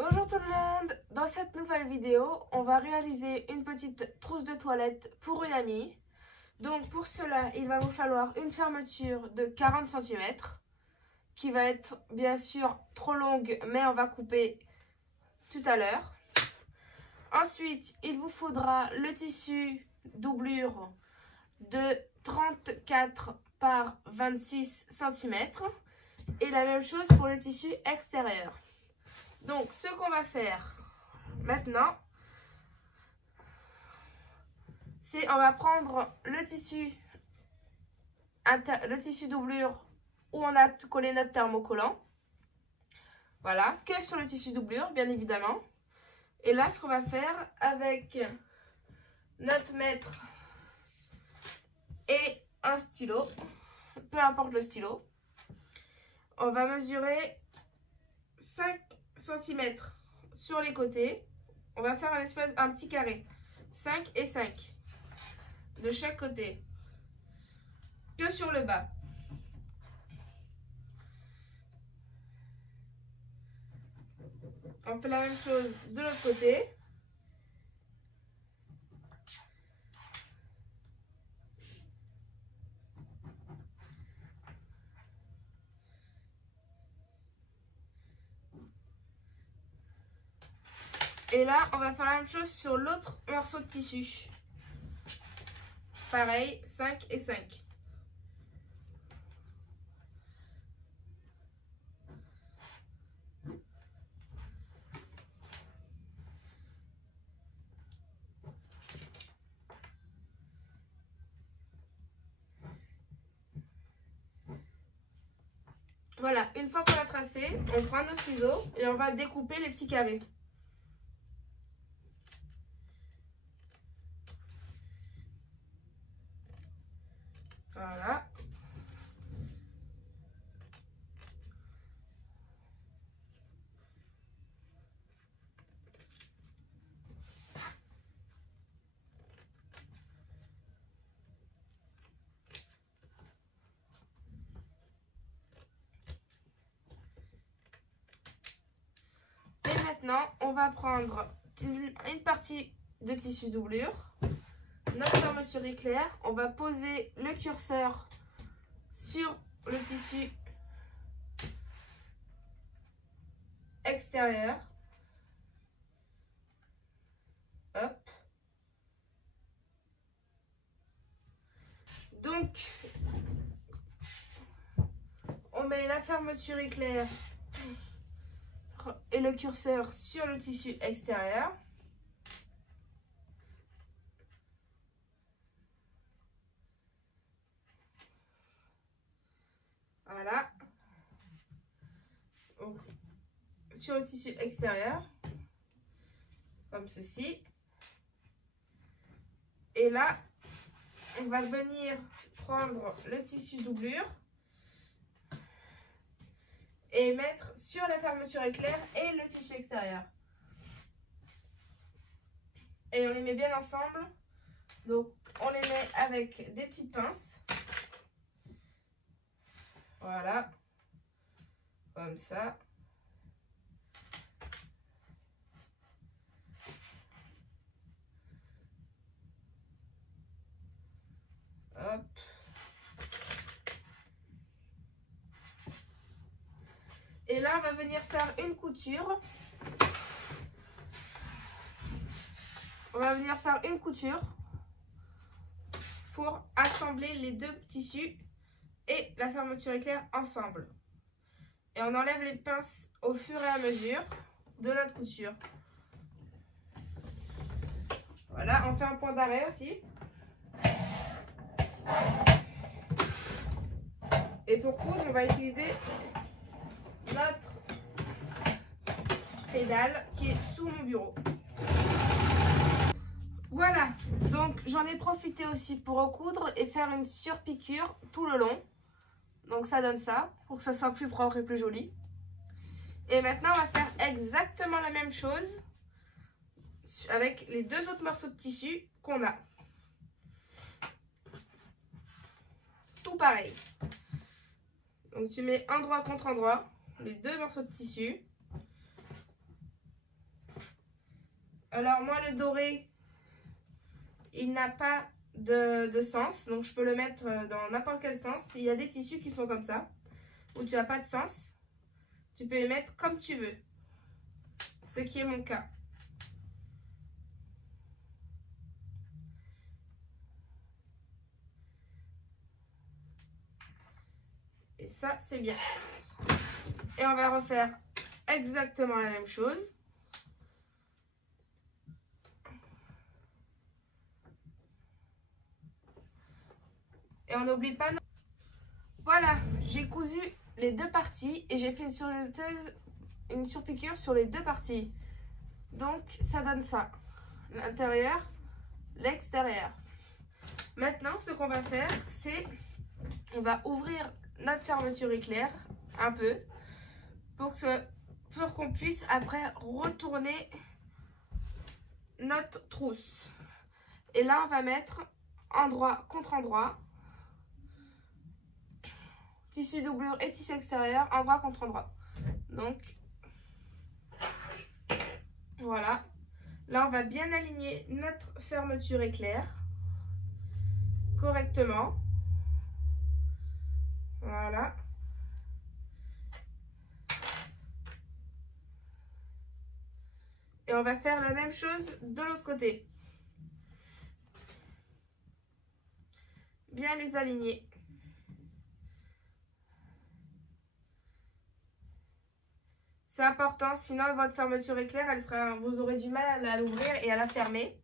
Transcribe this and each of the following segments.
Bonjour tout le monde, dans cette nouvelle vidéo, on va réaliser une petite trousse de toilette pour une amie. Donc pour cela, il va vous falloir une fermeture de 40 cm qui va être bien sûr trop longue, mais on va couper tout à l'heure. Ensuite, il vous faudra le tissu doublure de 34 par 26 cm et la même chose pour le tissu extérieur. Donc, ce qu'on va faire maintenant, c'est on va prendre le tissu doublure où on a collé notre thermocollant. Voilà, que sur le tissu doublure, bien évidemment. Et là, ce qu'on va faire avec notre mètre et un stylo, peu importe le stylo, on va mesurer 5 cm sur les côtés. On va faire un petit carré, 5 et 5 de chaque côté, que sur le bas. On fait la même chose de l'autre côté. Et là, on va faire la même chose sur l'autre morceau de tissu. Pareil, 5 et 5. Voilà, une fois qu'on a tracé, on prend nos ciseaux et on va découper les petits carrés. Voilà. Et maintenant, on va prendre une partie de tissu doublure, notre fermeture éclair, on va poser le curseur sur le tissu extérieur. Hop. Donc, on met la fermeture éclair et le curseur sur le tissu extérieur. Voilà. Donc, sur le tissu extérieur, comme ceci. Et là, on va venir prendre le tissu doublure et mettre sur la fermeture éclair et le tissu extérieur. Et on les met bien ensemble. Donc, on les met avec des petites pinces. Voilà. Comme ça. Hop. Et là, on va venir faire une couture. On va venir faire une couture pour assembler les deux tissus et la fermeture éclair ensemble. Et on enlève les pinces au fur et à mesure de notre couture. Voilà, on fait un point d'arrêt aussi. Et pour coudre, on va utiliser notre pédale qui est sous mon bureau. Voilà, donc j'en ai profité aussi pour recoudre et faire une surpiqûre tout le long. Donc ça donne ça, pour que ça soit plus propre et plus joli. Et maintenant, on va faire exactement la même chose avec les deux autres morceaux de tissu qu'on a. Tout pareil. Donc tu mets endroit contre endroit les deux morceaux de tissu. Alors moi le doré, il n'a pas de sens, donc je peux le mettre dans n'importe quel sens. Il y a des tissus qui sont comme ça, où tu n'as pas de sens, tu peux les mettre comme tu veux, ce qui est mon cas. Et ça, c'est bien. Et on va refaire exactement la même chose. Et on n'oublie pas... Voilà, j'ai cousu les deux parties et j'ai fait une surpiqûre sur les deux parties. Donc, ça donne ça. L'intérieur, l'extérieur. Maintenant, ce qu'on va faire, c'est... On va ouvrir notre fermeture éclair un peu pour qu'on puisse après retourner notre trousse. Et là, on va mettre endroit contre endroit, tissu doublure et tissu extérieur, endroit contre endroit. Donc, voilà. Là, on va bien aligner notre fermeture éclair correctement. Voilà. Et on va faire la même chose de l'autre côté. Bien les aligner. C'est important, sinon votre fermeture éclair, vous aurez du mal à l'ouvrir et à la fermer.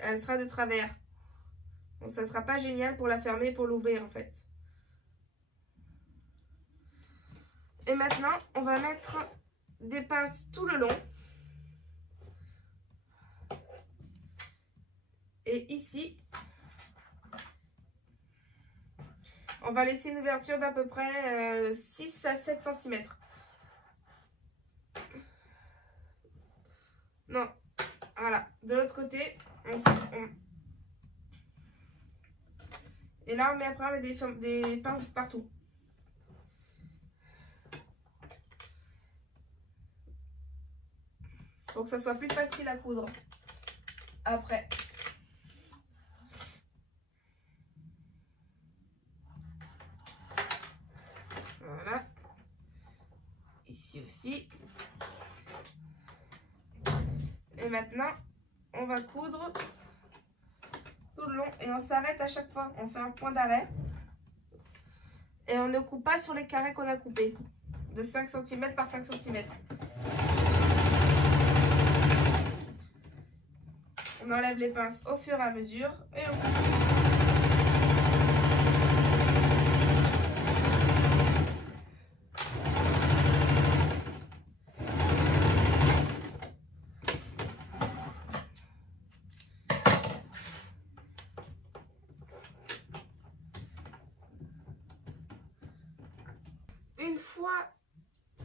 Elle sera de travers. Donc ça ne sera pas génial pour la fermer et pour l'ouvrir en fait. Et maintenant, on va mettre des pinces tout le long. Et ici, on va laisser une ouverture d'à peu près 6 à 7 cm. Non, voilà. De l'autre côté, et là, on met après des pinces partout. Pour que ça soit plus facile à coudre après. Voilà. Ici aussi. Et maintenant, on va coudre tout le long et on s'arrête à chaque fois. On fait un point d'arrêt. Et on ne coupe pas sur les carrés qu'on a coupés. De 5 cm par 5 cm. On enlève les pinces au fur et à mesure et on coupe. Une fois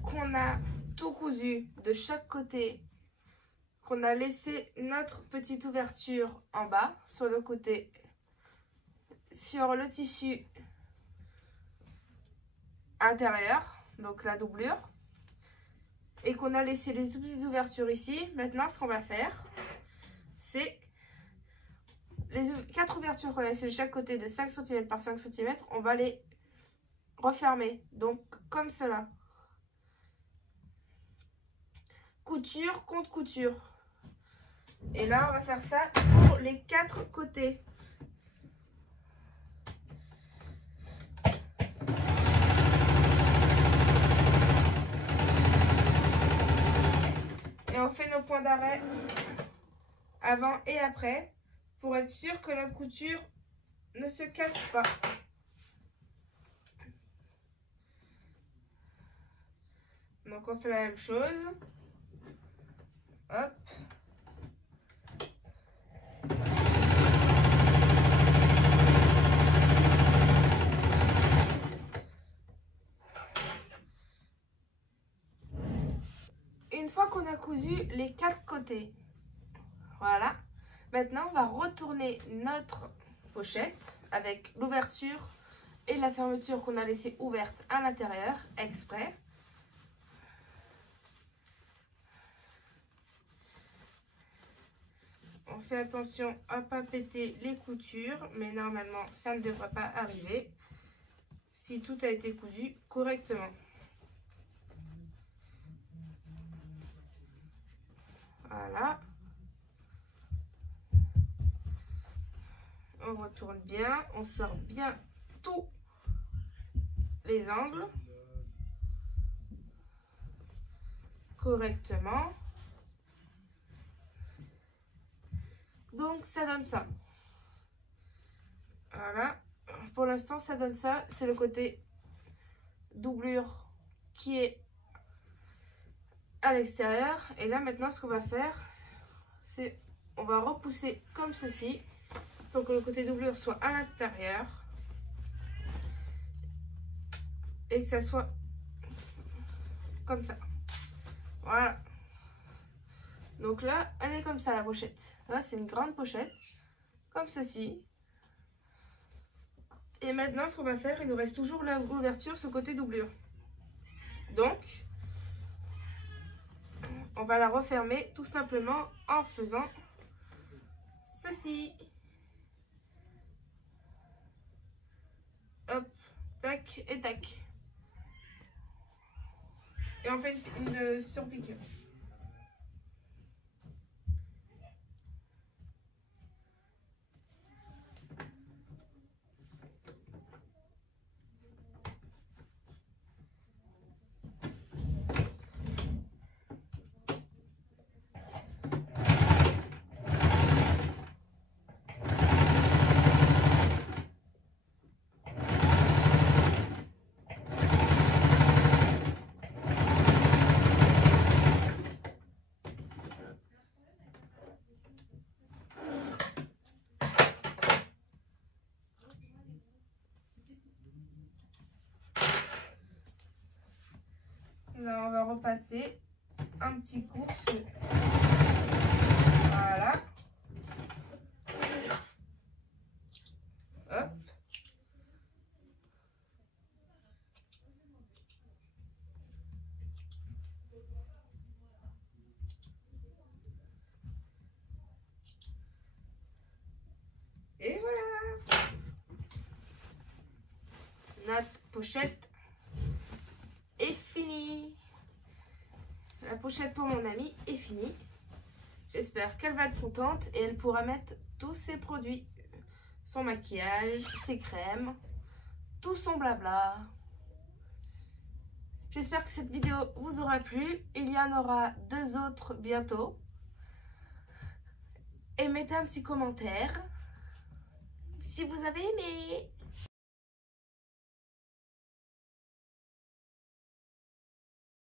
qu'on a tout cousu de chaque côté, qu'on a laissé notre petite ouverture en bas, sur le côté, sur le tissu intérieur, donc la doublure, et qu'on a laissé les petites ouvertures ici, maintenant ce qu'on va faire, c'est les 4 ouvertures qu'on a laissées de chaque côté de 5 cm par 5 cm, on va les refermer, donc comme cela. Couture contre couture. Et là, on va faire ça pour les 4 côtés. Et on fait nos points d'arrêt avant et après pour être sûr que notre couture ne se casse pas. Donc on fait la même chose. Hop. Une fois qu'on a cousu les 4 côtés, voilà. Maintenant, on va retourner notre pochette avec l'ouverture et la fermeture qu'on a laissée ouverte à l'intérieur, exprès. On fait attention à ne pas péter les coutures, mais normalement ça ne devrait pas arriver si tout a été cousu correctement. Voilà. On retourne bien, on sort bien tous les angles correctement. Donc ça donne ça. Voilà. Pour l'instant ça donne ça. C'est le côté doublure qui est à l'extérieur. Et là maintenant ce qu'on va faire, c'est on va repousser comme ceci pour que le côté doublure soit à l'intérieur et que ça soit comme ça. Voilà. Donc là elle est comme ça la pochette. Là c'est une grande pochette comme ceci. Et maintenant ce qu'on va faire, il nous reste toujours l'ouverture, ce côté doublure. Donc on va la refermer tout simplement en faisant ceci. Hop, tac et tac. Et on fait une surpiqûre. Là, on va repasser un petit coup. Voilà. Hop. Et voilà. Notre pochette est finie. La pochette pour mon amie est finie. J'espère qu'elle va être contente et elle pourra mettre tous ses produits. Son maquillage, ses crèmes, tout son blabla. J'espère que cette vidéo vous aura plu. Il y en aura 2 autres bientôt. Et mettez un petit commentaire si vous avez aimé.